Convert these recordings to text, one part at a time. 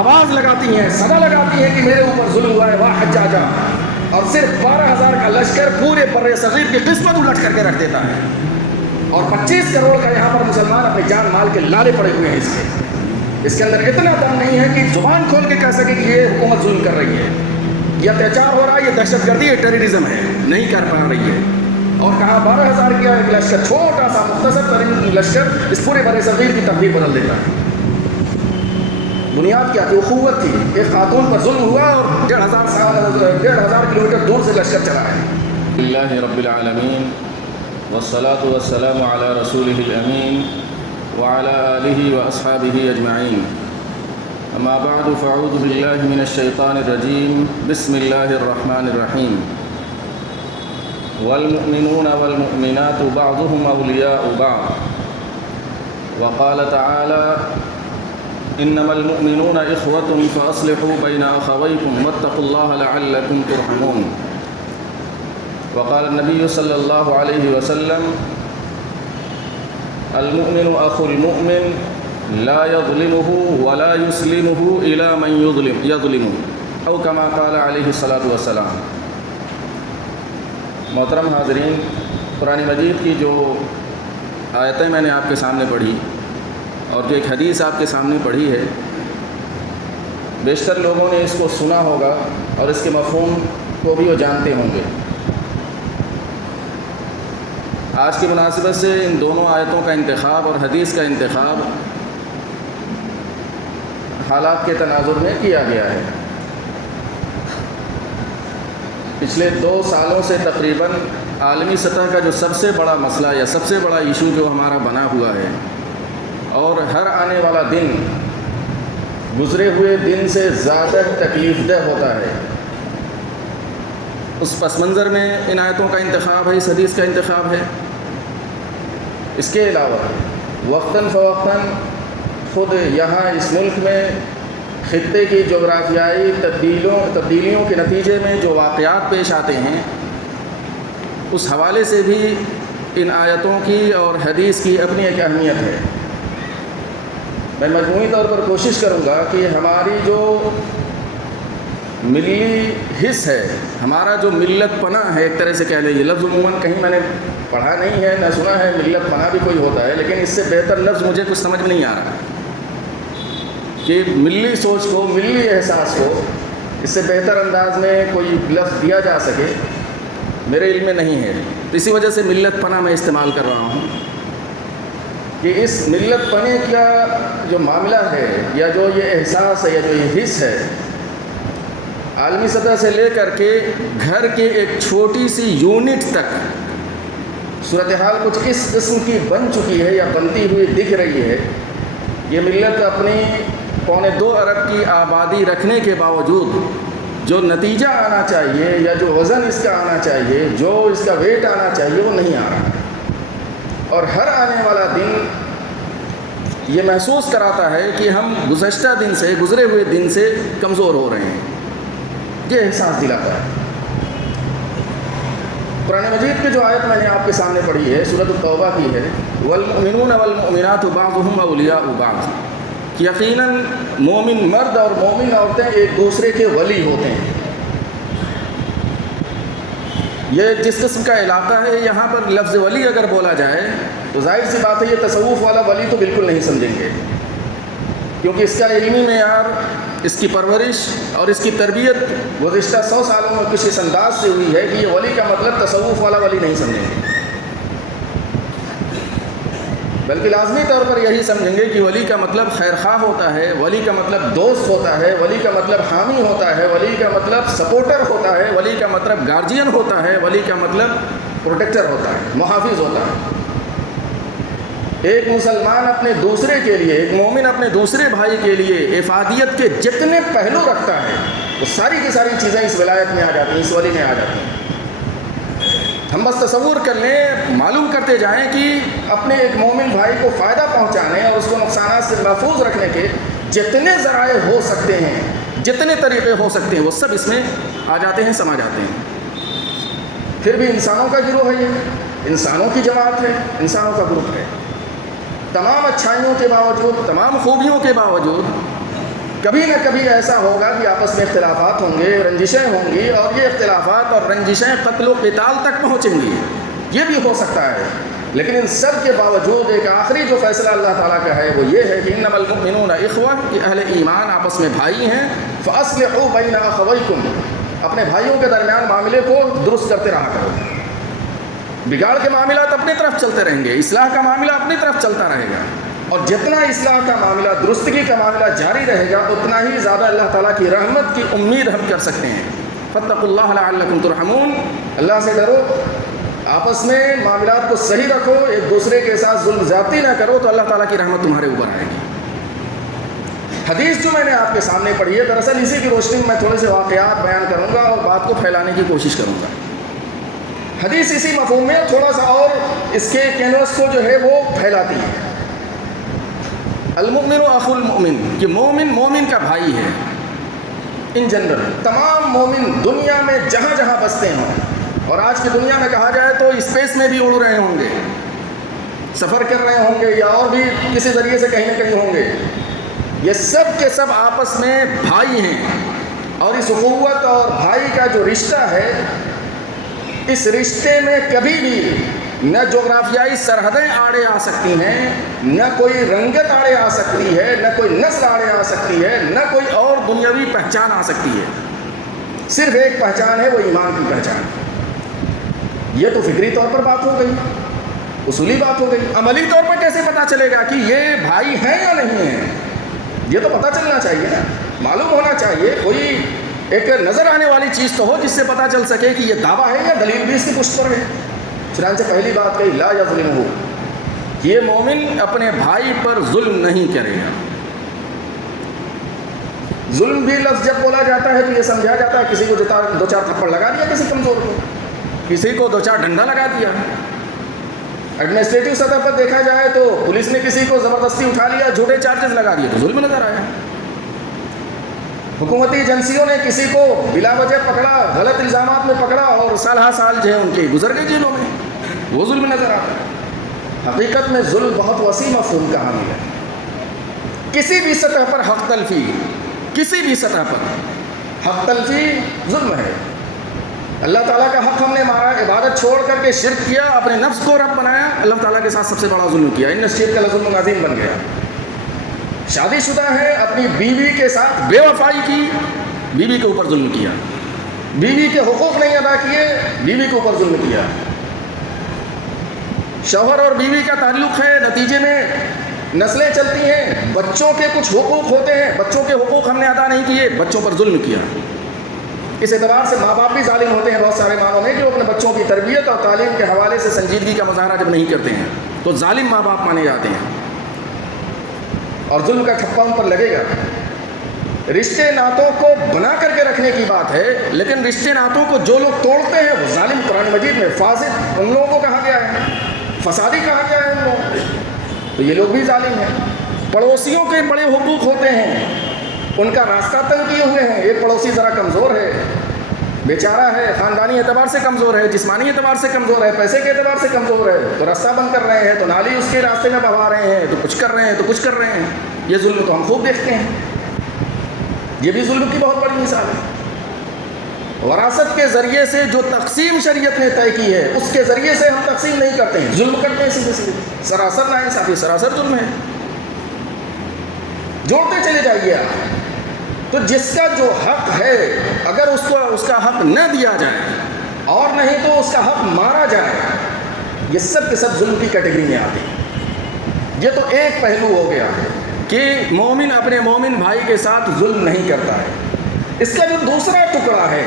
آواز لگاتی ہیں، صدا لگاتی ہیں کہ میرے اوپر ظلم ہوا ہے، واہ حجاجہ، اور صرف 12,000 کا لشکر پورے بر صغیر کی قسمت الٹ کر کے رکھ دیتا ہے، اور 25 کروڑ کا یہاں پر مسلمان اپنے جان مال کے لالے پڑے ہوئے ہیں۔ اس کے اندر اتنا دم نہیں ہے کہ زبان کھول کے کہہ سکے کہ یہ حکومت ظلم کر رہی ہے، یہ اتیاچار ہو رہا ہے، یہ دہشت گردی ہے، ٹیررزم ہے، نہیں کر پا رہی ہے۔ اور کہاں 12,000 کا ایک لشکر، چھوٹا سا مختصر ترین لشکر اس پورے بر صغیر کی تقدیر بدل دیتا ہے۔ بنیاد کیا تھی؟ اخوت تھی، ایک خاتون پر ظلم ہوا اور 1,500 کلومیٹر دور سے لشکر چلا ہے۔ اللہ رب العالمین والصلاة والسلام علی رسولہ الامین وعلی آلہ واصحابہ اجمعین، اما بعد فاعوذ باللہ من الشیطان الرجیم، بسم اللہ الرحمن الرحیم۔ والمؤمنون والمؤمنات بعضهم اولیاء بعض، وقال تعالی انما المؤمنون اخوة فاصلحوا بین اخویکم واتقوا اللہ لعلکم ترحمون۔ وقال النبی صلی اللہ علیہ وسلم المؤمن اخو المؤمن لا يظلمه ولا يسلمه الى من يظلمه او كما قال علیہ الصلاۃ والسلام۔ محترم حاضرین، قرآن مجید کی جو آیتیں میں نے آپ کے سامنے پڑھی اور جو ایک حدیث آپ کے سامنے پڑھی ہے، بیشتر لوگوں نے اس کو سنا ہوگا اور اس کے مفہوم کو بھی وہ جانتے ہوں گے۔ آج کی مناسبت سے ان دونوں آیتوں کا انتخاب اور حدیث کا انتخاب حالات کے تناظر میں کیا گیا ہے۔ پچھلے 2 سالوں سے تقریباً عالمی سطح کا جو سب سے بڑا مسئلہ یا سب سے بڑا ایشو جو ہمارا بنا ہوا ہے، اور ہر آنے والا دن گزرے ہوئے دن سے زیادہ تکلیف دہ ہوتا ہے، اس پس منظر میں ان آیتوں کا انتخاب ہے، اس حدیث کا انتخاب ہے۔ اس کے علاوہ وقتاً فوقتاً خود یہاں اس ملک میں خطے کی جغرافیائی تبدیلیوں کے نتیجے میں جو واقعات پیش آتے ہیں، اس حوالے سے بھی ان آیتوں کی اور حدیث کی اپنی ایک اہمیت ہے۔ میں مجموعی طور پر کوشش کروں گا کہ ہماری جو ملی حص ہے، ہمارا جو ملت پناہ ہے، ایک طرح سے کہہ لیں، یہ لفظ عموماً کہیں میں نے پڑھا نہیں ہے نہ سنا ہے، ملت پناہ بھی کوئی ہوتا ہے، لیکن اس سے بہتر لفظ مجھے کچھ سمجھ میں نہیں آ رہا کہ ملی سوچ کو، ملی احساس کو اس سے بہتر انداز میں کوئی لفظ دیا جا سکے، میرے علم میں نہیں ہے۔ تو اسی وجہ سے ملت پناہ میں استعمال کر رہا ہوں کہ اس ملت پنے کا جو معاملہ ہے، یا جو یہ احساس ہے، یا جو یہ حص ہے، عالمی سطح سے لے کر کے گھر کے ایک چھوٹی سی یونٹ تک صورتحال کچھ اس قسم کی بن چکی ہے یا بنتی ہوئی دکھ رہی ہے۔ یہ ملت اپنی 2.25 ارب کی آبادی رکھنے کے باوجود جو نتیجہ آنا چاہیے یا جو وزن اس کا آنا چاہیے، جو اس کا ویٹ آنا چاہیے، وہ نہیں آ رہا، اور ہر آنے والا دن یہ محسوس کراتا ہے کہ ہم گزشتہ دن سے، گزرے ہوئے دن سے کمزور ہو رہے ہیں، یہ احساس دلاتا ہے۔ قرآن مجید کی جو آیت میں نے آپ کے سامنے پڑھی ہے، سورۃ التوبہ کی ہے، والمؤمنون والمؤمنات بعضهم اولیاء بعض، کہ یقیناً مومن مرد اور مومن عورتیں ایک دوسرے کے ولی ہوتے ہیں۔ یہ جس قسم کا علاقہ ہے، یہاں پر لفظ ولی اگر بولا جائے تو ظاہر سی بات ہے یہ تصوف والا ولی تو بالکل نہیں سمجھیں گے، کیونکہ اس کا علمی معیار، اس کی پرورش اور اس کی تربیت گزشتہ 100 سالوں میں کچھ اس انداز سے ہوئی ہے کہ یہ ولی کا مطلب تصوف والا ولی نہیں سمجھیں گے، بلکہ لازمی طور پر یہی سمجھیں گے کہ ولی کا مطلب خیر خواہ ہوتا ہے، ولی کا مطلب دوست ہوتا ہے، ولی کا مطلب حامی ہوتا ہے، ولی کا مطلب سپورٹر ہوتا ہے، ولی کا مطلب گارجین ہوتا ہے، ولی کا مطلب پروٹیکٹر ہوتا ہے، محافظ ہوتا ہے۔ ایک مسلمان اپنے دوسرے کے لیے، ایک مومن اپنے دوسرے بھائی کے لیے افادیت کے جتنے پہلو رکھتا ہے، وہ ساری کی ساری چیزیں اس ولایت میں آ جاتی ہیں، اس ولی میں آ جاتی ہیں۔ ہم بس تصور کر لیں، معلوم کرتے جائیں کہ اپنے ایک مومن بھائی کو فائدہ پہنچانے اور اس کو نقصانات سے محفوظ رکھنے کے جتنے ذرائع ہو سکتے ہیں، جتنے طریقے ہو سکتے ہیں، وہ سب اس میں آ جاتے ہیں، سما جاتے ہیں۔ پھر بھی انسانوں کا گروہ ہے، یہ انسانوں کی جماعت ہے، انسانوں کا گروپ ہے۔ تمام اچھائیوں کے باوجود، تمام خوبیوں کے باوجود کبھی نہ کبھی ایسا ہوگا کہ آپس میں اختلافات ہوں گے، رنجشیں ہوں گی، اور یہ اختلافات اور رنجشیں قتل و قتال تک پہنچیں گی، یہ بھی ہو سکتا ہے۔ لیکن ان سب کے باوجود ایک آخری جو فیصلہ اللہ تعالیٰ کا ہے وہ یہ ہے کہ انما المؤمنون اخوہ، کہ اہل ایمان آپس میں بھائی ہیں، فاصلحوا بین اخویکم، اپنے بھائیوں کے درمیان معاملے کو درست کرتے رہا کرو۔ بگاڑ کے معاملات اپنی طرف چلتے رہیں گے، اصلاح کا معاملہ اپنی طرف چلتا رہے گا، اور جتنا اصلاح کا معاملہ، درستگی کا معاملہ جاری رہے گا، اتنا ہی زیادہ اللہ تعالیٰ کی رحمت کی امید ہم کر سکتے ہیں۔ فاتقوا اللہ لعلکم ترحمون، اللہ سے ڈرو، آپس میں معاملات کو صحیح رکھو، ایک دوسرے کے ساتھ ظلم زیادتی نہ کرو، تو اللہ تعالیٰ کی رحمت تمہارے اوپر آئے گی۔ حدیث جو میں نے آپ کے سامنے پڑھی ہے، دراصل اسی کی روشنی میں تھوڑے سے واقعات بیان کروں گا اور بات کو پھیلانے کی کوشش کروں گا۔ حدیث اسی مفہوم میں تھوڑا سا اور اس کے کینوس کو جو ہے وہ پھیلاتی ہے۔ المؤمن اخو المؤمن، کہ مومن مومن کا بھائی ہے۔ ان جنرل تمام مومن دنیا میں جہاں جہاں بستے ہوں، اور آج کی دنیا میں کہا جائے تو اسپیس میں بھی اڑ رہے ہوں گے، سفر کر رہے ہوں گے، یا اور بھی کسی ذریعے سے کہیں نہ کہیں ہوں گے، یہ سب کے سب آپس میں بھائی ہیں، اور اس اخوت اور بھائی کا جو رشتہ ہے، اس رشتے میں کبھی بھی نہ جغرافیائی سرحدیں آڑے آ سکتی ہیں، نہ کوئی رنگت آڑے آ سکتی ہے، نہ کوئی نسل آڑے آ سکتی ہے، نہ کوئی اور دنیاوی پہچان آ سکتی ہے۔ صرف ایک پہچان ہے، وہ ایمان کی پہچان۔ یہ تو فکری طور پر بات ہو گئی، اصولی بات ہو گئی۔ عملی طور پر کیسے پتہ چلے گا کہ یہ بھائی ہیں یا نہیں ہیں؟ یہ تو پتہ چلنا چاہیے نا، معلوم ہونا چاہیے، کوئی ایک نظر آنے والی چیز تو ہو جس سے پتہ چل سکے کہ یہ دعویٰ ہے یا دلیل بھی اس کی پشت پر ہے۔ چنانچہ پہلی بات کہی لا یظلمہ، یہ مومن اپنے بھائی پر ظلم نہیں کرے گا۔ ظلم بھی لفظ جب بولا جاتا ہے تو یہ سمجھا جاتا ہے کسی کو دو چار تھپڑ لگا دیا کسی کمزور کو، کسی کو دو چار ڈنڈا لگا دیا۔ ایڈمنسٹریٹو سطح پر دیکھا جائے تو پولیس نے کسی کو زبردستی اٹھا لیا، جھوٹے چارجز لگا دیے تو ظلم نظر آیا۔ حکومتی ایجنسیوں نے کسی کو بلا وجہ پکڑا، غلط الزامات میں پکڑا، اور سال ہا سال جو ہے ان کے گزر گئے جیلوں میں، وہ ظلم نظر آتا ہے۔ حقیقت میں ظلم بہت وسیع مفہوم کا حامل ہے۔ کسی بھی سطح پر حق تلفی، کسی بھی سطح پر حق تلفی ظلم ہے۔ اللہ تعالیٰ کا حق ہم نے مارا، عبادت چھوڑ کر کے شرک کیا، اپنے نفس کو رب بنایا، اللہ تعالیٰ کے ساتھ سب سے بڑا ظلم کیا۔ ان الشرک لظلم عظیم بن گیا۔ شادی شدہ ہے، اپنی بیوی کے ساتھ بے وفائی کی، بیوی کے اوپر ظلم کیا، بیوی کے حقوق نہیں ادا کیے، بیوی کے اوپر ظلم کیا۔ شوہر اور بیوی کا تعلق ہے، نتیجے میں نسلیں چلتی ہیں، بچوں کے کچھ حقوق ہوتے ہیں، بچوں کے حقوق ہم نے ادا نہیں کیے، بچوں پر ظلم کیا۔ اس اعتبار سے ماں باپ بھی ظالم ہوتے ہیں بہت سارے معنوں میں، کہ وہ اپنے بچوں کی تربیت اور تعلیم کے حوالے سے سنجیدگی کا مظاہرہ جب نہیں کرتے ہیں تو ظالم ماں باپ مانے جاتے ہیں، اور ظلم کا ٹھپا ان پر لگے گا۔ رشتے ناتوں کو بنا کر کے رکھنے کی بات ہے، لیکن رشتے ناتوں کو جو لوگ توڑتے ہیں وہ ظالم، قرآن مجید میں فاسد ان لوگوں کو کہا گیا ہے، فسادی کہا گیا ہے ان لوگوں کو، تو یہ لوگ بھی ظالم ہیں۔ پڑوسیوں کے بڑے حقوق ہوتے ہیں، ان کا راستہ تنگ کیے ہوئے ہیں۔ ایک پڑوسی ذرا کمزور ہے، بیچارہ ہے، خاندانی اعتبار سے کمزور ہے، جسمانی اعتبار سے کمزور ہے، پیسے کے اعتبار سے کمزور ہے، تو راستہ بند کر رہے ہیں، تو نالی اس کے راستے میں بہوا رہے ہیں، تو کچھ کر رہے ہیں، تو کچھ کر رہے ہیں۔ یہ ظلم تو ہم خوب دیکھتے ہیں، یہ بھی ظلم کی بہت بڑی مثال ہے۔ وراثت کے ذریعے سے جو تقسیم شریعت نے طے کی ہے، اس کے ذریعے سے ہم تقسیم نہیں کرتے ہیں، ظلم کرتے ہیں سیدھے سیدھے، سراسر ناانصافی، سراسر ظلم ہے۔ جوڑتے چلے جائیے آپ، تو جس کا جو حق ہے اگر اس کو اس کا حق نہ دیا جائے، اور نہیں تو اس کا حق مارا جائے، یہ سب کے سب ظلم کی کیٹیگری میں آتے ہیں۔ یہ تو ایک پہلو ہو گیا کہ مومن اپنے مومن بھائی کے ساتھ ظلم نہیں کرتا ہے۔ اس کا جو دوسرا ٹکڑا ہے،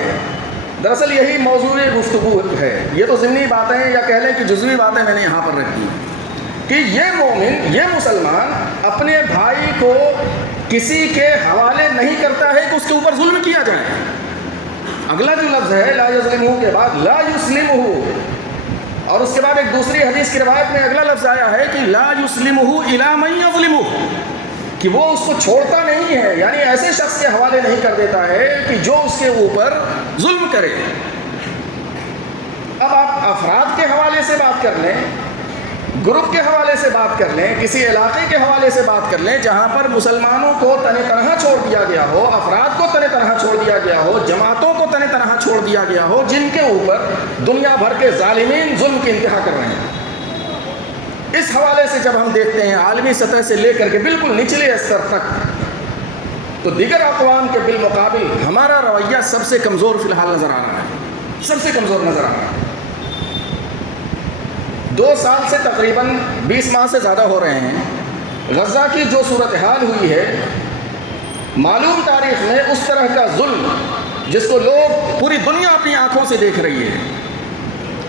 دراصل یہی موضوع گفتگو ہے، یہ تو ضمنی باتیں یا کہہ لیں کہ جزوی باتیں میں نے یہاں پر رکھی کہ یہ مومن، یہ مسلمان اپنے بھائی کو کسی کے حوالے نہیں کرتا ہے کہ اس کے اوپر ظلم کیا جائے۔ اگلا جو لفظ ہے لا یظلمہ کے بعد لا یسلمہ، اور اس کے بعد ایک دوسری حدیث کی روایت میں اگلا لفظ آیا ہے کہ لا یسلمہ الی من یظلمہ، کہ وہ اس کو چھوڑتا نہیں ہے، یعنی ایسے شخص کے حوالے نہیں کر دیتا ہے کہ جو اس کے اوپر ظلم کرے۔ اب آپ افراد کے حوالے سے بات کر لیں گروپ کے حوالے سے بات کر لیں، کسی علاقے کے حوالے سے بات کر لیں جہاں پر مسلمانوں کو تنہ تنہا چھوڑ دیا گیا ہو، افراد کو تنہ تنہا چھوڑ دیا گیا ہو، جماعتوں کو تنہ تنہا چھوڑ دیا گیا ہو، جن کے اوپر دنیا بھر کے ظالمین ظلم کی انتہا کر رہے ہیں، اس حوالے سے جب ہم دیکھتے ہیں عالمی سطح سے لے کر کے بالکل نچلے استر تک، تو دیگر اقوام کے بالمقابل ہمارا رویہ سب سے کمزور فی الحال نظر آ رہا ہے، سب سے کمزور نظر آ رہا ہے۔ 2 سال سے تقریباً 20 ماہ سے زیادہ ہو رہے ہیں، غزہ کی جو صورتحال ہوئی ہے، معلوم تاریخ میں اس طرح کا ظلم جس کو لوگ پوری دنیا اپنی آنکھوں سے دیکھ رہی ہے،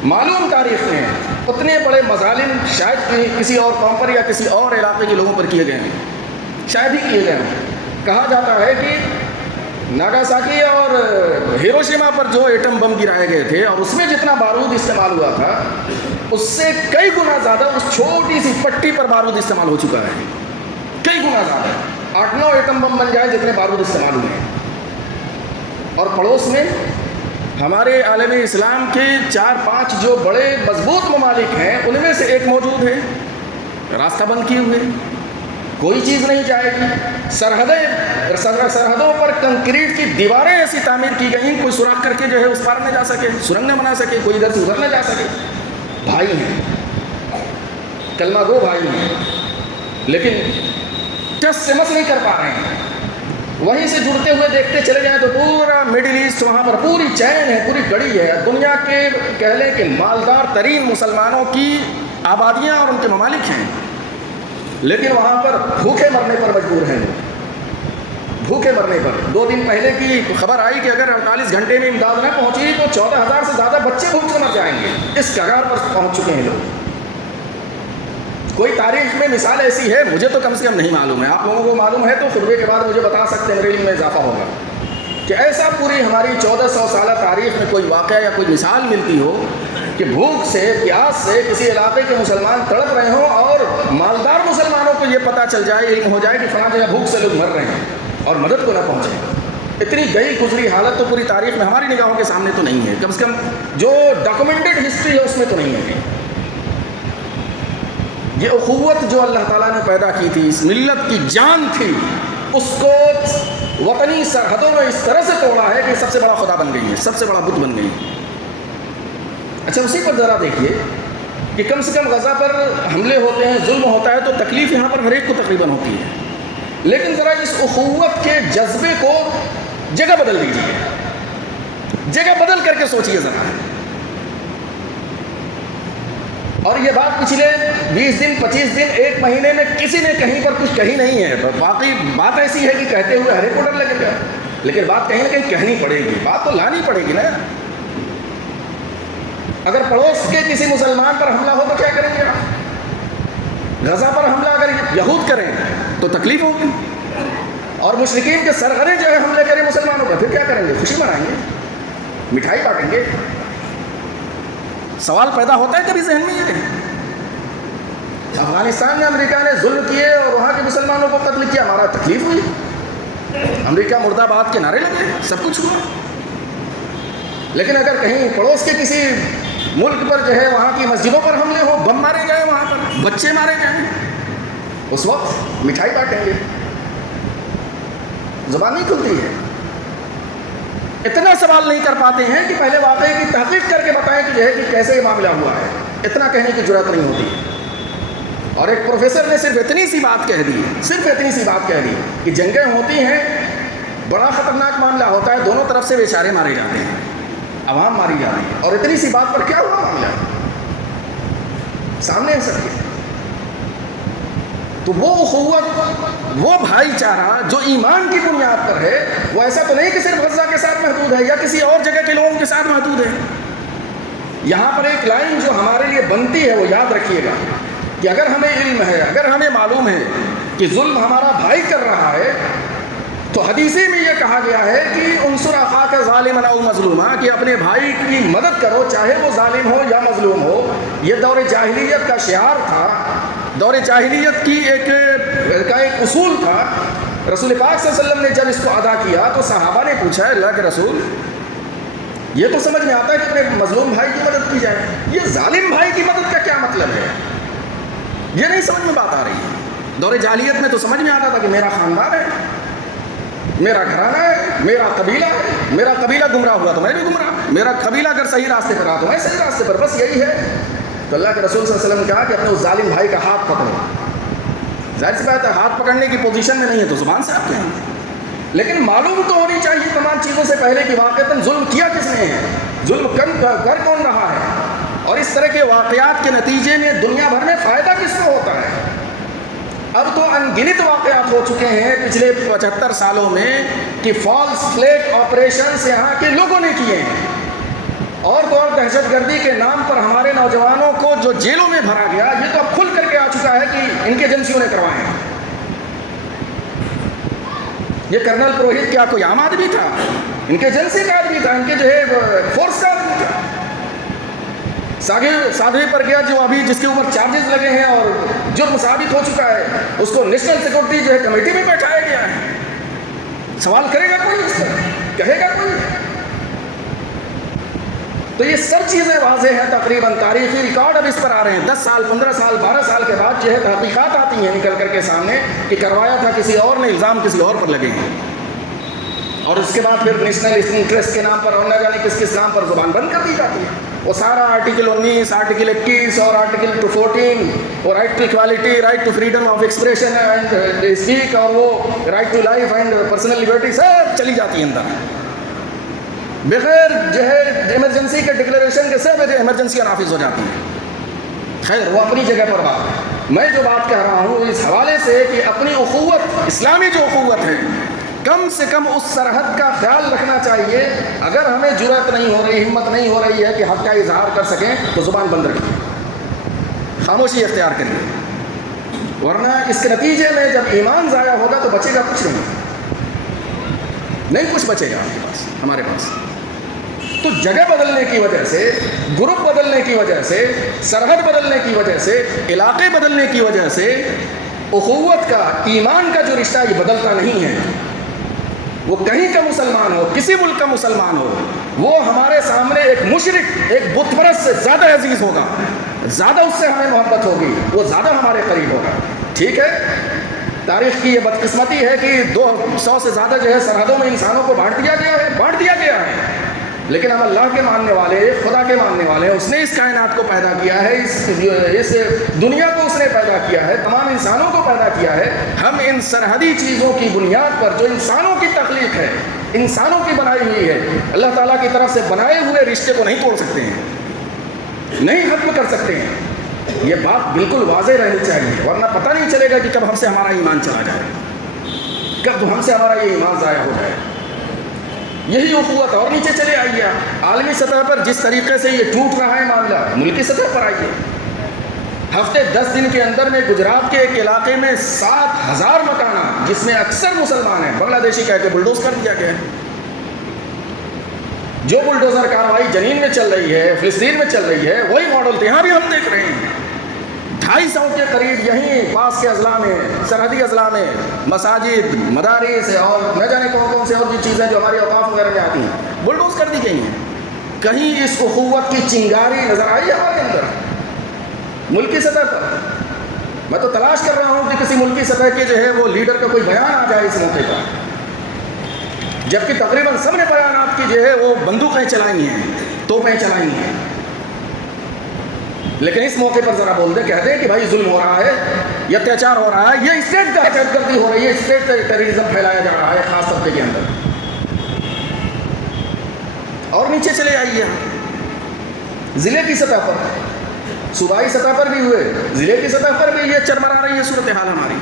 معلوم تاریخ میں اتنے بڑے مظالم شاید کسی اور قوم پر یا کسی اور علاقے کے لوگوں پر کیے گئے ہیں، شاید ہی کیے گئے ہیں۔ کہا جاتا ہے کہ ناگاساکی اور ہیروشیما پر جو ایٹم بم گرائے گئے تھے اور اس میں جتنا بارود استعمال ہوا تھا، اس سے کئی گنا زیادہ اس چھوٹی سی پٹی پر بارود استعمال ہو چکا ہے، کئی گنا زیادہ، 8-9 ایٹم بم بن جائے جتنے بارود استعمال ہوئے ہیں۔ اور پڑوس میں ہمارے عالم اسلام کے 4-5 جو بڑے مضبوط ممالک ہیں، ان میں سے ایک موجود ہے، راستہ بند کیے ہوئے، کوئی چیز نہیں جائے گی، سرحدوں پر کنکریٹ کی دیواریں ایسی تعمیر کی گئیں، کوئی سوراخ کر کے جو ہے اس پار نہ جا سکے، سرنگ نہ بنا سکے، کوئی ادھر سے ادھر نہ جا سکے۔ بھائی ہیں، کلمہ گو بھائی ہیں، لیکن ٹس سے مس نہیں کر پا رہے ہیں۔ وہیں سے جڑتے ہوئے دیکھتے چلے جائیں تو پورا مڈل ایسٹ، وہاں پر پوری چین ہے، پوری کڑی ہے، دنیا کے کہہ لیں کہ مالدار ترین مسلمانوں کی آبادیاں اور ان کے ممالک ہیں، لیکن وہاں پر بھوکے مرنے پر مجبور ہیں لوگ، بھوکے مرنے پر۔ 2 دن پہلے کی خبر آئی کہ اگر 48 گھنٹے میں امداد نہ پہنچی تو 14,000 سے زیادہ بچے بھوک سے مر جائیں گے، اس کگار پر پہنچ چکے ہیں لوگ۔ کوئی تاریخ میں مثال ایسی ہے، مجھے تو کم سے کم نہیں معلوم ہے، آپ لوگوں کو معلوم ہے تو خطبے کے بعد مجھے بتا سکتے ہیں، میرے علم میں اضافہ ہوگا، کہ ایسا پوری ہماری 1400 سالہ تاریخ میں کوئی واقعہ یا کوئی مثال ملتی ہو کہ بھوک سے، پیاس سے کسی علاقے کے مسلمان تڑپ رہے ہوں اور مالدار مسلمانوں کو یہ پتہ چل جائے، علم ہو جائے کہ فلاں جگہ بھوک سے لوگ مر رہے ہیں اور مدد کو نہ پہنچے۔ اتنی گئی گزری حالت تو پوری تاریخ میں ہماری نگاہوں کے سامنے تو نہیں ہے، کم سے کم جو ڈاکومنٹڈ ہسٹری ہے اس میں تو نہیں ہے۔ یہ اخوت جو اللہ تعالیٰ نے پیدا کی تھی، اس ملت کی جان تھی، اس کو وطنی سرحدوں میں اس طرح سے توڑا ہے کہ سب سے بڑا خدا بن گئی ہے، سب سے بڑا بت بن گئی ہے۔ اچھا، اسی پر ذرا دیکھیے کہ کم سے کم غزہ پر حملے ہوتے ہیں، ظلم ہوتا ہے تو تکلیف یہاں پر ہر ایک کو تقریباً ہوتی ہے، لیکن ذرا اس اخوت کے جذبے کو جگہ بدل دیجیے، جگہ بدل کر کے سوچیے ذرا۔ اور یہ بات پچھلے 20 دن 25 دن 1 مہینے میں کسی نے کہیں پر کچھ کہی نہیں ہے، باقی بات ایسی ہے کہ کہتے ہوئے ہر ایک کو ڈر لگے گا، لیکن بات کہیں نہ کہیں کہنی پڑے گی، بات تو لانی پڑے گی نا۔ اگر پڑوس کے کسی مسلمان پر حملہ ہو تو کیا کریں گے آپ؟ غزہ پر حملہ اگر یہود کریں تو تکلیف ہوگی، اور مشرکین کے سرغنے جو ہے حملے کریں مسلمانوں پر، پھر کیا کریں گے؟ خوشی منائیں گے، مٹھائی بانٹیں گے۔ سوال پیدا ہوتا ہے کبھی ذہن میں یہ؟ افغانستان میں امریکہ نے ظلم کیے اور وہاں کے مسلمانوں کو قتل کیا، ہمارا تکلیف ہوئی، امریکہ مرد آباد کے نعرے لگے، سب کچھ ہوا۔ لیکن اگر کہیں پڑوس کے کسی ملک پر جو ہے وہاں کی مسجدوں پر حملے ہو، بم مارے گئے، وہاں پر بچے مارے گئے، اس وقت مٹھائی بانٹیں گے، زبان نہیں کھلتی ہے۔ اتنا سوال نہیں کر پاتے ہیں کہ پہلے واقعے کی تحقیق کر کے بتائیں کہ جو ہے کہ کیسے یہ معاملہ ہوا ہے، اتنا کہنے کی جرات نہیں ہوتی۔ اور ایک پروفیسر نے صرف اتنی سی بات کہہ دی، صرف اتنی سی بات کہہ دی کہ جنگیں ہوتی ہیں، بڑا خطرناک معاملہ ہوتا ہے، دونوں طرف سے بیچارے مارے جاتے ہیں، عوام ماری جاتی ہے، اور اتنی سی بات پر کیا ہوا معاملہ سامنے ہے سب کے۔ تو وہ اخوت، وہ بھائی چارہ جو ایمان کی بنیاد پر ہے، وہ ایسا تو نہیں کہ صرف غزہ کے ساتھ محدود ہے یا کسی اور جگہ کے لوگوں کے ساتھ محدود ہے۔ یہاں پر ایک لائن جو ہمارے لیے بنتی ہے وہ یاد رکھیے گا کہ اگر ہمیں علم ہے، اگر ہمیں معلوم ہے کہ ظلم ہمارا بھائی کر رہا ہے، تو حدیثی میں یہ کہا گیا ہے کہ انصر اخاک ظالما او مظلوما، کہ اپنے بھائی کی مدد کرو چاہے وہ ظالم ہو یا مظلوم ہو۔ یہ دور جاہلیت کا شعار تھا، دور جاہلیت کی ایک اصول تھا۔ رسول پاک صلی اللہ علیہ وسلم نے جب اس کو ادا کیا تو صحابہ نے پوچھا، اللہ کے رسول یہ تو سمجھ میں آتا ہے کہ اپنے مظلوم بھائی کی مدد کی جائے، یہ ظالم بھائی کی مدد کا کیا مطلب ہے؟ یہ نہیں سمجھ میں بات آ رہی ہے۔ دور جاہلیت میں تو سمجھ میں آتا تھا کہ میرا خاندان ہے، میرا گھرانہ ہے، میرا قبیلہ ہے، میرا قبیلہ گمراہ ہوا تو میں بھی گمراہ، میرا قبیلہ اگر صحیح راستے پر رہا تو میں صحیح راستے پر، بس یہی ہے۔ تو اللہ کے رسول صلی اللہ علیہ وسلم نے کہا کہ اپنے اس ظالم بھائی کا ہاتھ پکڑو۔ ظاہر سی بات ہے ہاتھ پکڑنے کی پوزیشن میں نہیں ہے تو زبان سے آپ کہیں، لیکن معلوم تو ہونی چاہیے تمام چیزوں سے پہلے کہ واقعتاً ظلم کیا کس نے ہے، ظلم کر کون رہا ہے، اور اس طرح کے واقعات کے نتیجے میں دنیا بھر میں فائدہ کس کو ہوتا ہے۔ اب تو ان گنت واقعات ہو چکے ہیں پچھلے 75 سالوں میں کہ فالس فلیگ آپریشنز یہاں کے لوگوں نے کیے ہیں، اور تو اور دہشت گردی کے نام پر ہمارے نوجوانوں کو جو جیلوں میں بھرا گیا، یہ تو اب کھل کر کے آ چکا ہے کہ ان کے ایجنسیوں نے کروائے ہیں۔ یہ کرنل پروہت کیا کوئی عام آدمی تھا؟ ان کے ایجنسی کا آدمی تھا، ان کے جو ہے فورس کا آدمی تھا۔ سادھوی پر گیا جو ابھی جس کے اوپر چارجز لگے ہیں اور جرم ثابت ہو چکا ہے، اس کو نیشنل سیکورٹی جو ہے کمیٹی میں بیٹھایا گیا ہے۔ سوال کرے گا کوئی، اس پر کہے گا کوئی؟ تو یہ سب چیزیں واضح ہیں، تقریباً تاریخی ریکارڈ اب اس پر آ رہے ہیں۔ 10 سال 15 سال 12 سال کے بعد جو ہے تحقیقات آتی ہیں نکل کر کے سامنے کہ کروایا تھا کسی اور نے، الزام کسی اور پر لگے ہیں، اور اس کے بعد پھر نیشنل انٹرسٹ کے نام پر اور نہ جانے کس کس نام پر زبان بند کر دی جاتی ہے۔ وہ سارا آرٹیکل 19، آرٹیکل 21 اور آرٹیکل 14 اور right to equality, right to freedom of expression and speak, اور وہ right to life and personal liberty سب چلی جاتی ہیں اندر، بغیر جو ہے ایمرجنسی کے ڈکلیریشن کے سب ایمرجنسیاں نافذ ہو جاتی ہیں۔ خیر وہ اپنی جگہ پر بات ہے، میں جو بات کہہ رہا ہوں اس حوالے سے کہ اپنی اخوت، اسلامی جو اخوت ہے، کم سے کم اس سرحد کا خیال رکھنا چاہیے۔ اگر ہمیں جرأت نہیں ہو رہی، ہمت نہیں ہو رہی ہے کہ حق کا اظہار کر سکیں تو زبان بند رکھیے، خاموشی اختیار کریے، ورنہ اس کے نتیجے میں جب ایمان ضائع ہوگا تو بچے گا کچھ نہیں کچھ بچے گا ہمارے پاس۔ تو جگہ بدلنے کی وجہ سے، گروپ بدلنے کی وجہ سے، سرحد بدلنے کی وجہ سے، علاقے بدلنے کی وجہ سے اخوت کا، ایمان کا جو رشتہ یہ بدلتا نہیں ہے۔ وہ کہیں کا مسلمان ہو، کسی ملک کا مسلمان ہو، وہ ہمارے سامنے ایک مشرک، ایک بت پرست سے زیادہ عزیز ہوگا، زیادہ اس سے ہمیں محبت ہوگی، وہ زیادہ ہمارے قریب ہوگا۔ ٹھیک ہے، تاریخ کی یہ بدقسمتی ہے کہ 200 سے زیادہ جو ہے سرحدوں میں انسانوں کو بانٹ دیا گیا ہے، لیکن ہم اللہ کے ماننے والے، خدا کے ماننے والے ہیں۔ اس نے اس کائنات کو پیدا کیا ہے، اس دنیا کو اس نے پیدا کیا ہے، تمام انسانوں کو پیدا کیا ہے۔ ہم ان سرحدی چیزوں کی بنیاد پر جو انسانوں کی تخلیق ہے، انسانوں کی بنائی ہوئی ہے، اللہ تعالیٰ کی طرف سے بنائے ہوئے رشتے کو نہیں توڑ سکتے ہیں، نہیں ختم کر سکتے ہیں۔ یہ بات بالکل واضح رہنی چاہیے، ورنہ پتہ نہیں چلے گا کہ کب ہم سے ہمارا ایمان چلا جائے، کب ہم سے ہمارا یہ ایمان ضائع ہو جائے۔ یہی اخوت، اور نیچے چلے آئیے، عالمی سطح پر جس طریقے سے یہ ٹوٹ رہا ہے معاملہ، ملکی سطح پر آئیے۔ ہفتے 10 دن کے اندر میں گجرات کے ایک علاقے میں 7000 مکانات جس میں اکثر مسلمان ہیں، بنگلہ دیشی کہہ کے بلڈوز کر دیا گیا ہے۔ جو بلڈوزر کاروائی جنین میں چل رہی ہے، فلسطین میں چل رہی ہے، وہی ماڈل یہاں بھی ہم دیکھ رہے ہیں۔ 250 کے قریب یہیں پاس کے اضلاع میں، سرحدی اضلاع میں مساجد، مدارس اور نہ جانے کون سے اور بھی چیزیں جو ہماری اوقاف وغیرہ میں آتی ہیں بلڈوز کر دی گئی ہیں۔ کہیں اس اخوت کی چنگاری نظر آئی ہمارے اندر ملکی سطح پر؟ میں تو تلاش کر رہا ہوں کہ کسی ملکی سطح کے جو ہے وہ لیڈر کا کوئی بیان آ جائے اس موقع پر، جبکہ تقریباً سب نے بیانات کی جو ہے وہ بندوقیں چلائی ہیں، توپیں چلائی ہیں، لیکن اس موقع پر ذرا بول دیں، کہہ دیں کہ بھائی ظلم ہو رہا ہے، یہ اتیاچار ہو رہا ہے، یہ اسٹیٹ دہشت گردی ہو رہی ہے، اسٹیٹ ٹیررزم پھیلایا جا رہا ہے خاص طبقے کے اندر۔ اور نیچے چلے آئیے، ضلع کی سطح پر، صوبائی سطح پر بھی ہوئے، ضلع کی سطح پر بھی یہ چرمرا رہی ہے صورتحال ہماری۔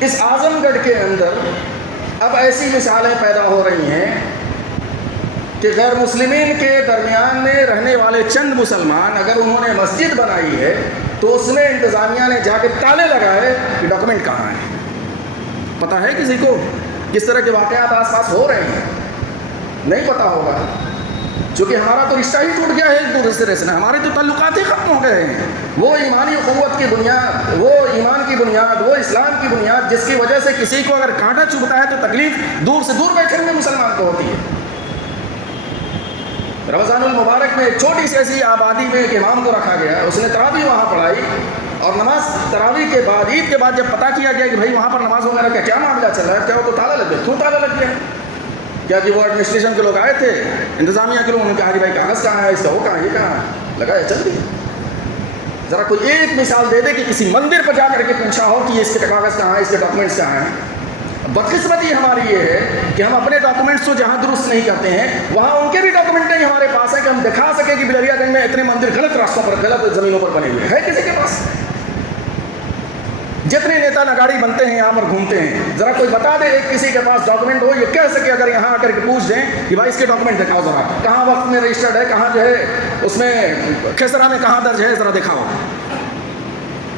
اس اعظم گڑھ کے اندر اب ایسی مثالیں پیدا ہو رہی ہیں کہ غیر مسلمین کے درمیان میں رہنے والے چند مسلمان اگر انہوں نے مسجد بنائی ہے تو اس میں انتظامیہ نے جا کے تالے لگائے کہ ڈاکومنٹ کہاں ہے۔ پتہ ہے کسی کو کس طرح کے واقعات آس پاس ہو رہے ہیں؟ نہیں پتہ ہوگا، چونکہ ہمارا تو رشتہ ہی ٹوٹ گیا ہے ایک دوسرے سے، ہمارے تو تعلقات ہی ختم ہو گئے ہیں۔ وہ ایمانی اخوت کی بنیاد، وہ ایمان کی بنیاد، وہ اسلام کی بنیاد جس کی وجہ سے کسی کو اگر کانٹا چبھتا ہے تو تکلیف دور سے دور بیٹھے ہوئے مسلمان کو ہوتی ہے۔ رمضان المبارک میں ایک چھوٹی سی ایسی آبادی میں ایک امام کو رکھا گیا، اس نے تراویح وہاں پڑھائی، اور نماز تراویح کے بعد عید کے بعد جب پتہ کیا گیا کہ بھائی وہاں پر نماز وغیرہ کا کیا معاملہ چل رہا ہے، کیا وہ تو تالا لگ گیا؟ کیوں تالا لگ گیا؟ کیا کہ وہ ایڈمنسٹریشن کے لوگ آئے تھے، انتظامیہ کے لوگ، انہوں نے کہا کہ بھائی کاغذ کہاں ہے اس کا، وہ کہاں ہے، یہ کہاں ہے، لگایا چل دیا۔ ذرا کوئی ایک مثال دے دے کہ کسی مندر پر جا کر کے پوچھا ہو کہ اس کے کاغذ کہاں ہے، اس کے ڈاکومنٹس کہاں ہیں۔ بدقسمتی ہماری یہ ہے کہ ہم اپنے ڈاکومنٹس کو جہاں درست نہیں کرتے ہیں وہاں ان کے بھی ڈاکومنٹ نہیں ہمارے پاس ہے کہ ہم دکھا سکیں کہ بلریا گنج میں اتنے مندر غلط راستوں پر، غلط زمینوں پر بنے ہوئے ہیں۔ کسی کے پاس جتنے نیتا نگاڑی بنتے ہیں یہاں پر گھومتے ہیں، ذرا کوئی بتا دے ایک کسی کے پاس ڈاکومنٹ ہو، یہ کہہ سکے اگر یہاں آ کر کے پوچھ دیں کہ بھائی اس کے ڈاکومنٹ دکھاؤ، ذرا کہاں وقت میں رجسٹرڈ ہے، کہاں جو ہے اس میں کھسرا میں کہاں درج ہے، ذرا دکھاؤ،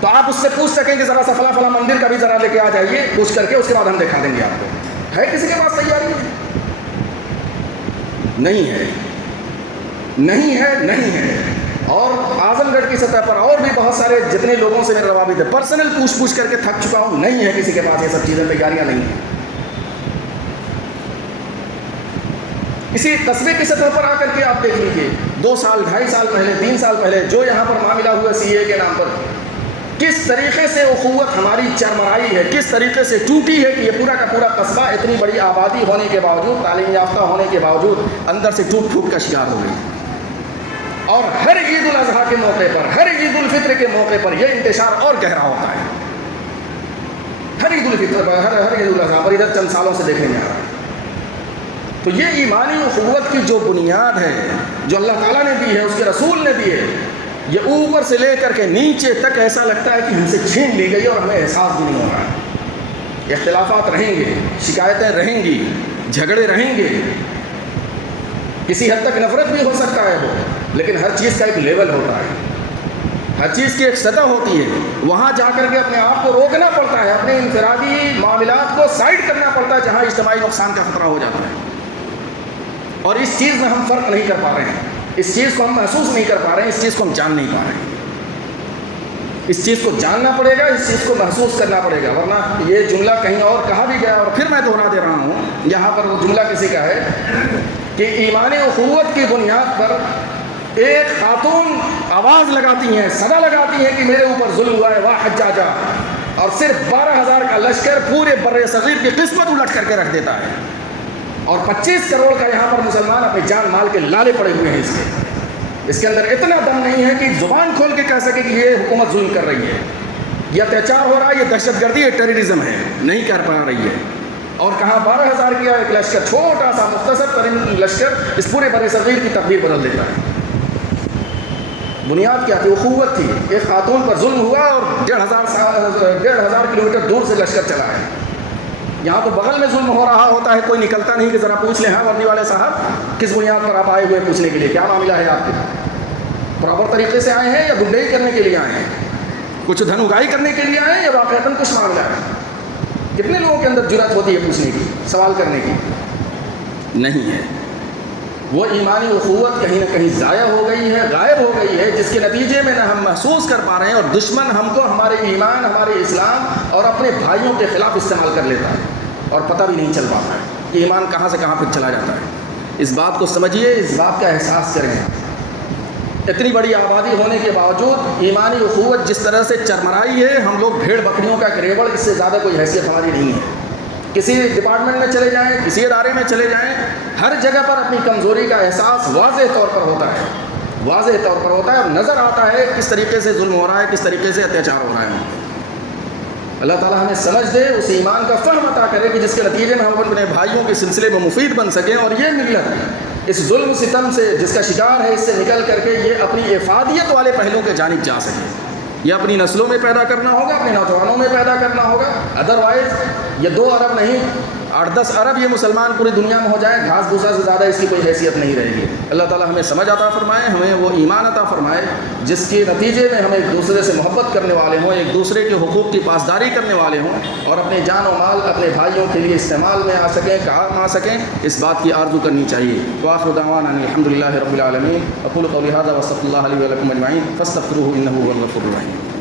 تو آپ اس سے پوچھ سکیں کہ ذرا سا فلاں فلاں مندر کا بھی ذرا لے کے آ جائیے پوچھ کر کے، اس کے بعد ہم دکھا دیں گے آپ کو۔ ہے کسی کے پاس تیاری؟ نہیں ہے، نہیں ہے، نہیں ہے۔ اور اعظم گڑھ کی سطح پر اور بھی بہت سارے جتنے لوگوں سے میرے روابط ہے، پرسنل پوچھ کر کے تھک چکا ہوں، نہیں ہے کسی کے پاس یہ سب چیزیں، تیاریاں نہیں ہیں۔ اسی قصبے کی سطح پر آ کر کے آپ دیکھ لیجیے 2 سال 2.5 سال پہلے 3 سال پہلے جو یہاں پر معاملہ ہوا CA کے نام پر، کس طریقے سے اخوت ہماری چرمرائی ہے، کس طریقے سے ٹوٹی ہے کہ یہ پورا کا پورا قصبہ اتنی بڑی آبادی ہونے کے باوجود، تعلیم یافتہ ہونے کے باوجود اندر سے ٹوٹ پھوٹ کا شکار ہو گئی۔ اور ہر عید الاضحیٰ کے موقع پر، ہر عید الفطر کے موقع پر یہ انتشار اور گہرا ہوتا ہے۔ ہر عید الفطر پر، ہر عید الاضحیٰ پر، ادھر چند سالوں سے دیکھنے میں آ رہا ہے۔ تو یہ ایمانی اخوت کی جو بنیاد ہے، جو اللہ تعالیٰ نے دی ہے، اس کے رسول نے دی ہے، یہ اوپر سے لے کر کے نیچے تک ایسا لگتا ہے کہ ہم سے چھین لی گئی اور ہمیں احساس بھی نہیں ہو رہا ہے۔ اختلافات رہیں گے، شکایتیں رہیں گی، جھگڑے رہیں گے، کسی حد تک نفرت بھی ہو سکتا ہے وہ، لیکن ہر چیز کا ایک لیول ہوتا ہے، ہر چیز کی ایک سطح ہوتی ہے، وہاں جا کر کے اپنے آپ کو روکنا پڑتا ہے، اپنے انفرادی معاملات کو سائڈ کرنا پڑتا ہے جہاں اجتماعی نقصان کا خطرہ ہو جاتا ہے۔ اور اس چیز میں ہم فرق نہیں کر پا رہے ہیں، اس چیز کو ہم محسوس نہیں کر پا رہے ہیں، اس چیز کو ہم جان نہیں پا رہے ہیں۔ اس چیز کو جاننا پڑے گا، اس چیز کو محسوس کرنا پڑے گا، ورنہ یہ جملہ کہیں اور کہا بھی گیا، اور پھر میں دہرا دے رہا ہوں، یہاں پر وہ جملہ کسی کا ہے کہ ایمان اخوت کی بنیاد پر ایک خاتون آواز لگاتی ہیں، صدا لگاتی ہیں کہ میرے اوپر ظلم ہوا ہے، واہ حجاجہ، اور صرف 12,000 کا لشکر پورے بر صغیر کی قسمت الٹ کر کے رکھ دیتا ہے، اور 25 کروڑ کا یہاں پر مسلمان اپنے جان مال کے لالے پڑے ہوئے ہیں۔ اس کے اندر اتنا دم نہیں ہے کہ زبان کھول کے کہہ سکے کہ یہ حکومت ظلم کر رہی ہے، یہ اتیاچار ہو رہا ہے، یہ دہشت گردی ہے، ٹیررزم ہے، نہیں کر پا رہی ہے۔ اور کہاں 12,000 کیا ایک لشکر، چھوٹا سا مختصر ترین لشکر اس پورے بر صغیر کی تقدیر بدل دیتا ہے۔ بنیاد کیا تھی؟ اخوت تھی۔ ایک خاتون پر ظلم ہوا اور 1,500 کلومیٹر دور سے لشکر چلا ہے۔ یہاں تو بغل میں ظلم ہو رہا ہوتا ہے، کوئی نکلتا نہیں کہ ذرا پوچھ لیں، ہاں وردی والے صاحب کس بنیاد پر آپ آئے ہوئے پوچھنے کے لیے، کیا معاملہ ہے آپ کے، پراپر طریقے سے آئے ہیں یا گنڈائی کرنے کے لیے آئے ہیں، کچھ دھن اگائی کرنے کے لیے آئے ہیں یا واقعتاً کچھ معاملہ ہے؟ کتنے لوگوں کے اندر جرأت ہوتی ہے پوچھنے کی، سوال کرنے کی؟ نہیں ہے۔ وہ ایمانی اخوت کہیں نہ کہیں ضائع ہو گئی ہے، غائب ہو گئی ہے، جس کے نتیجے میں نہ ہم محسوس کر پا رہے ہیں، اور دشمن ہم کو ہمارے ایمان، ہمارے اسلام اور اپنے بھائیوں کے خلاف استعمال کر لیتا ہے، اور پتہ بھی نہیں چل پاتا ہے کہ ایمان کہاں سے کہاں پھر چلا جاتا ہے۔ اس بات کو سمجھیے، اس بات کا احساس کریں۔ اتنی بڑی آبادی ہونے کے باوجود ایمانی اخوت جس طرح سے چرمرائی ہے، ہم لوگ بھیڑ بکریوں کا ریوڑ، اس سے زیادہ کوئی حیثیت ہماری نہیں ہے۔ کسی ڈپارٹمنٹ میں چلے جائیں، کسی ادارے میں چلے جائیں، ہر جگہ پر اپنی کمزوری کا احساس واضح طور پر ہوتا ہے، واضح طور پر ہوتا ہے، اور نظر آتا ہے کس طریقے سے ظلم ہو رہا ہے، کس طریقے سے اتیاچار ہو رہا ہے۔ اللہ تعالیٰ ہمیں سمجھ دے، اس ایمان کا فہم عطا کرے کہ جس کے نتیجے میں ہم اپنے بھائیوں کے سلسلے میں مفید بن سکیں، اور یہ ملت اس ظلم ستم سے جس کا شکار ہے، اس سے نکل کر کے یہ اپنی افادیت والے پہلو کے جانب جا سکے۔ یہ اپنی نسلوں میں پیدا کرنا ہوگا، اپنے نوجوانوں میں پیدا کرنا ہوگا، ادروائز یہ 2 ارب نہیں 8-10 ارب یہ مسلمان پوری دنیا میں ہو جائیں، گھاس بھوسا سے زیادہ اس کی کوئی حیثیت نہیں رہے گی۔ اللہ تعالیٰ ہمیں سمجھ عطا فرمائے، ہمیں وہ ایمان عطا فرمائے جس کے نتیجے میں ہم ایک دوسرے سے محبت کرنے والے ہوں، ایک دوسرے کے حقوق کی پاسداری کرنے والے ہوں، اور اپنے جان و مال اپنے بھائیوں کے لیے استعمال میں آ سکیں، کام آ سکیں، اس بات کی آرزو کرنی چاہیے۔ وآخر دعوانا ان الحمد للہ رب العالمین۔ اقول قولی ھذا واستغفر اللہ لی ولکم اجمعین فاستغفروہ انہ ھو الغفور الرحیم۔